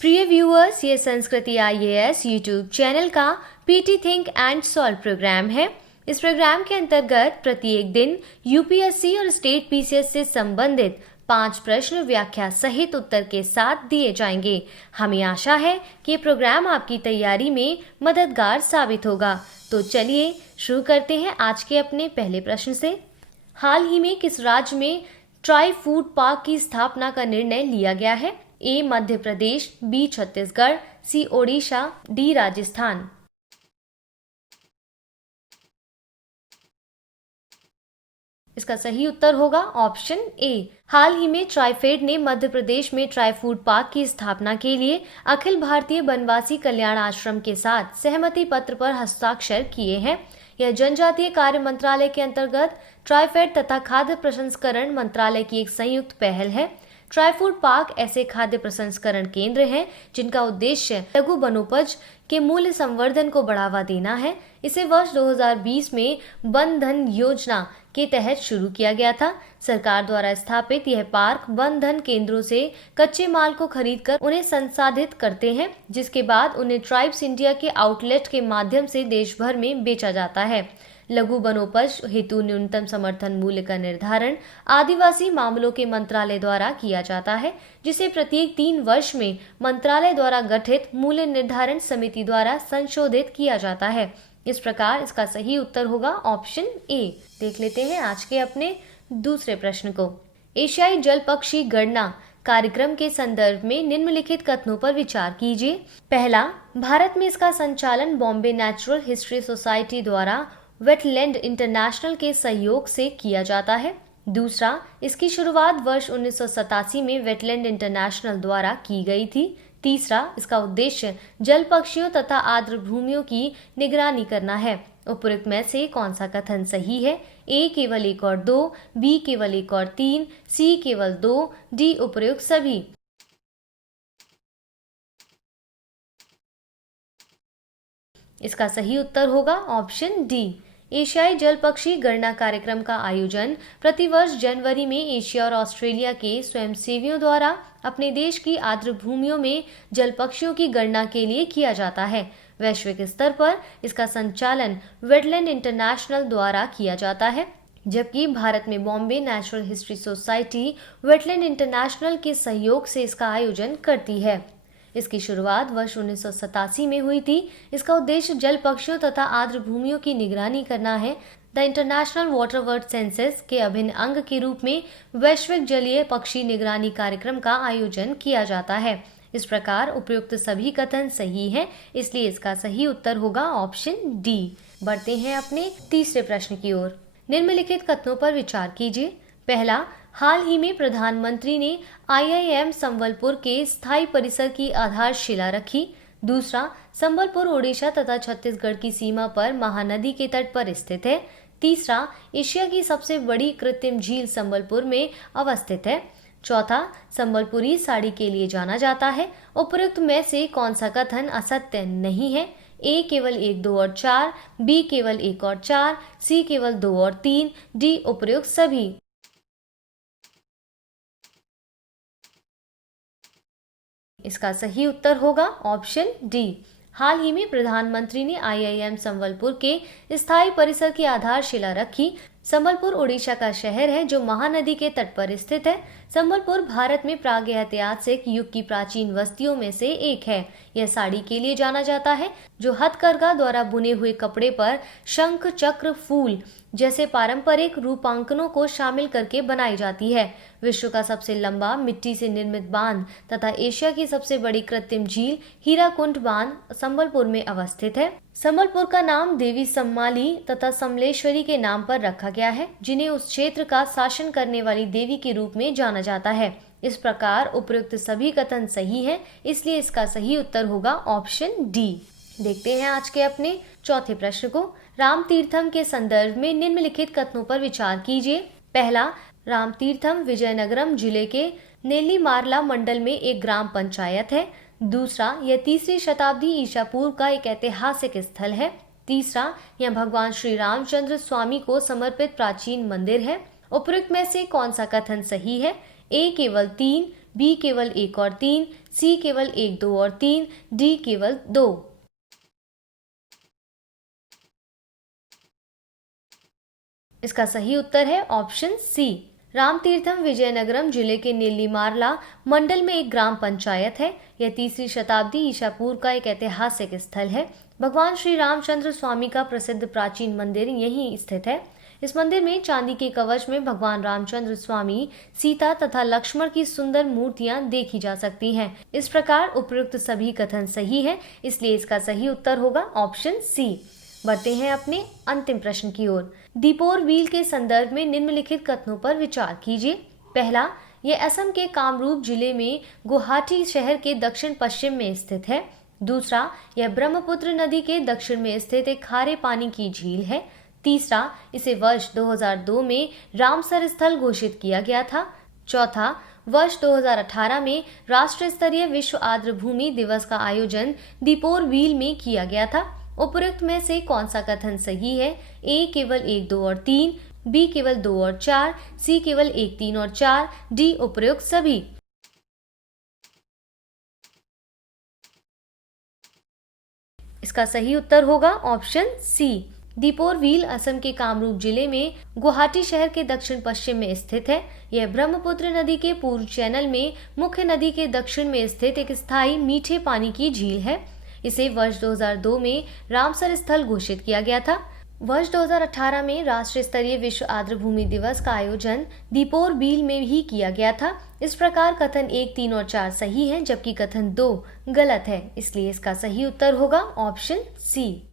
प्रिय व्यूअर्स, ये Sanskriti IAS YouTube channel का PT think and solve program है। इस प्रोग्राम के अंतर्गत प्रत्येक दिन UPSC और स्टेट PCS से संबंधित 5 प्रश्न व्याख्या सहित उत्तर के साथ दिए जाएंगे। हमें आशा है कि ये प्रोग्राम आपकी तैयारी में मददगार साबित होगा। तो चलिए शुरू करते हैं आज के अपने पहले प्रश्न से। हाल ही में किस राज्य में ट्राई फूड पार्क की स्थापना का निर्णय लिया गया है? A Madhya Pradesh, B Chhattisgarh, C Odisha, D Rajasthan. इसका सही उत्तर होगा ऑप्शन A। हाल ही में ट्राइफेड ने मध्य प्रदेश में ट्राई फूड पार्क की स्थापना के लिए अखिल भारतीय वनवासी कल्याण आश्रम के साथ सहमति पत्र पर हस्ताक्षर किए हैं। यह जनजातीय कार्य मंत्रालय के अंतर्गत ट्राइफेड तथा खाद्य प्रसंस्करण मंत्रालय की एक संयुक्त पहल है। ट्राई फूड पार्क ऐसे खाद्य प्रसंस्करण केंद्र हैं जिनका उद्देश्य लघु वनोपज के मूल्य संवर्धन को बढ़ावा देना है। इसे वर्ष 2020 में वन धन योजना के तहत शुरू किया गया था। सरकार द्वारा स्थापित यह पार्क वन धन केंद्रों से कच्चे माल को खरीदकर उन्हें संसाधित करते हैं, जिसके बाद उन्हें ट्राइब्स इंडिया के आउटलेट के माध्यम से देश भर में बेचा जाता है। लघु वनोपज हेतु न्यूनतम समर्थन मूल्य का निर्धारण आदिवासी मामलों के मंत्रालय द्वारा किया जाता है, जिसे प्रत्येक 3 वर्ष में मंत्रालय द्वारा गठित मूल्य निर्धारण समिति द्वारा संशोधित किया जाता है। इस प्रकार इसका सही उत्तर होगा ऑप्शन A। देख लेते हैं आज के अपने दूसरे प्रश्न को। एशियाई जल पक्षी गणना कार्यक्रम के संदर्भ में निम्नलिखित कथनों पर विचार कीजिए। पहला, भारत में इसका संचालन बॉम्बे नेचुरल हिस्ट्री सोसाइटी द्वारा वेटलैंड इंटरनेशनल के सहयोग से किया जाता है। दूसरा, इसकी शुरुआत वर्ष 1987 में वेटलैंड इंटरनेशनल द्वारा की गई थी। तीसरा, इसका उद्देश्य जल पक्षियों तथा आर्द्र भूमियों की निगरानी करना है। उपरोक्त में से कौन सा कथन सही है? A केवल 1 और 2, B केवल 1 और 3, C केवल 2, D उपरोक्त सभी। इसका सही उत्तर होगा ऑप्शन D। एशियाई जल पक्षी गणना कार्यक्रम का आयोजन प्रतिवर्ष जनवरी में एशिया और ऑस्ट्रेलिया के स्वयंसेवियों द्वारा अपने देश की आर्द्र भूमियों में जल पक्षियों की गणना के लिए किया जाता है। वैश्विक स्तर पर इसका संचालन वेटलैंड इंटरनेशनल द्वारा किया जाता है, जबकि भारत में Bombay natural history society wetland international के सहयोग से इसका आयोजन करती है। इसकी शुरुआत वर्ष 1987 में हुई थी। इसका उद्देश्य जल पक्षियों तथा आर्द्र भूमियों की निगरानी करना है। The international water word census के अभिन्न अंग के रूप में वैश्विक जलीय पक्षी निगरानी कार्यक्रम का आयोजन किया जाता है। इस प्रकार उपयुक्त सभी कथन सही हैं, इसलिए इसका सही उत्तर होगा ऑप्शन D। बढ़ते हैं अपने तीसरे प्रश्न की ओर। निम्नलिखित कथनों पर विचार कीजिए। पहला, हाल ही में प्रधानमंत्री ने IIM संबलपुर के स्थायी परिसर की आधारशिला रखी। दूसरा, संबलपुर ओडिशा तथा छत्तीसगढ़ की सीमा पर महानदी के तट पर स्थित है। तीसरा, एशिया की सबसे बड़ी कृत्रिम झील संबलपुर में अवस्थित है। चौथा, संबलपुरी साड़ी के लिए जाना जाता है। उपरोक्त में से कौन सा कथन असत्य नहीं है? A केवल 1, 2 और 4, B केवल 1 और 4, C केवल 2 और 3, D उपरोक्त सभी। इसका सही उत्तर होगा ऑप्शन D। हाल ही में प्रधानमंत्री ने IIM संबलपुर के स्थायी परिसर की आधारशिला रखी। संबलपुर ओडिशा का शहर है जो महानदी के तट पर स्थित है। संबलपुर भारत में प्रागैतिहासिक युग की प्राचीन बस्तियों में से एक है। यह साड़ी के लिए जाना जाता है, जो हथकरघा द्वारा बुने हुए कपड़े पर शंख, चक्र, फूल जैसे पारंपरिक रूपांकनों को शामिल करके बनाई जाती है। विश्व का सबसे लंबा मिट्टी से निर्मित बांध तथा एशिया की सबसे बड़ी कृत्रिम झील हीराकुंड बांध संबलपुर में अवस्थित है। संबलपुर का नाम देवी सम्माली तथा समलेश्वरी के नाम पर रखा गया है, जिन्हें उस क्षेत्र का शासन करने वाली देवी के रूप में जाना जाता है। इस प्रकार उपयुक्त सभी कथन सही हैं, इसलिए इसका सही उत्तर होगा ऑप्शन D। देखते हैं आज के अपने चौथे प्रश्न को। राम तीर्थम के संदर्भ में निम्नलिखित कथनों पर विचार कीजिए। पहला, राम तीर्थम विजयनगरम जिले के नेल्लीमारला मंडल में एक ग्राम पंचायत है। दूसरा, यह 3वीं शताब्दी ईसा पूर्व का एक ऐतिहासिक स्थल है। तीसरा, यह भगवान श्री रामचंद्र स्वामी को समर्पित प्राचीन मंदिर है। उपरोक्त में से कौन सा कथन सही है? A केवल 3, बी केवल 1 और 3, सी केवल 1, 2 और 3, डी केवल 2। इसका सही उत्तर है ऑप्शन सी। रामतीर्थम विजयनगरम जिले के नेल्लीमारला मंडल में एक ग्राम पंचायत है। यह 3री शताब्दी ईसा पूर्व का एक ऐतिहासिक स्थल है। भगवान श्री रामचंद्र स्वामी का प्रसिद्ध प्राचीन मंदिर यहीं स्थित है। इस मंदिर में चांदी के कवच में भगवान रामचंद्र स्वामी, सीता तथा लक्ष्मण की सुंदर मूर्तियां देखी जा सकती हैं। इस प्रकार उपयुक्त सभी कथन सही है, इसलिए इसका सही उत्तर होगा ऑप्शन सी। बढ़ते हैं अपने अंतिम प्रश्न की ओर। दीपोर व्हील के संदर्भ में निम्नलिखित कथनों पर विचार कीजिए। पहला, यह असम के कामरूप जिले में गुवाहाटी शहर के दक्षिण पश्चिम में स्थित है। दूसरा, यह ब्रह्मपुत्र नदी के दक्षिण में स्थित एक खारे पानी की झील है। तीसरा, इसे वर्ष 2002 में रामसर स्थल घोषित किया गया था। चौथा, वर्ष 2018 में राष्ट्रीय स्तरीय विश्व आर्द्रभूमि दिवस का आयोजन दीपोर व्हील में किया गया था। उपरोक्त में से कौन सा कथन सही है? ए केवल 1, 2 और 3, बी केवल 2 और 4, सी केवल 1, 3 और 4, डी उपरोक्त सभी। इसका सही उत्तर होगा ऑप्शन सी। दीपोर व्हील असम के कामरूप जिले में गुवाहाटी शहर के दक्षिण पश्चिम में स्थित है। यह ब्रह्मपुत्र नदी के पूर्व चैनल में मुख्य नदी के दक्षिण में स्थित एक स्थायी मीठे पानी की झील है। इसे वर्ष 2002 में रामसर स्थल घोषित किया गया था। वर्ष 2018 में राष्ट्रीय स्तरीय विश्व आर्द्रभूमि दिवस का आयोजन दीपोर व्हील में ही किया गया था। इस प्रकार कथन 1, 3 और 4 सही है, जबकि कथन 2 गलत है, इसलिए इसका सही उत्तर होगा ऑप्शन सी।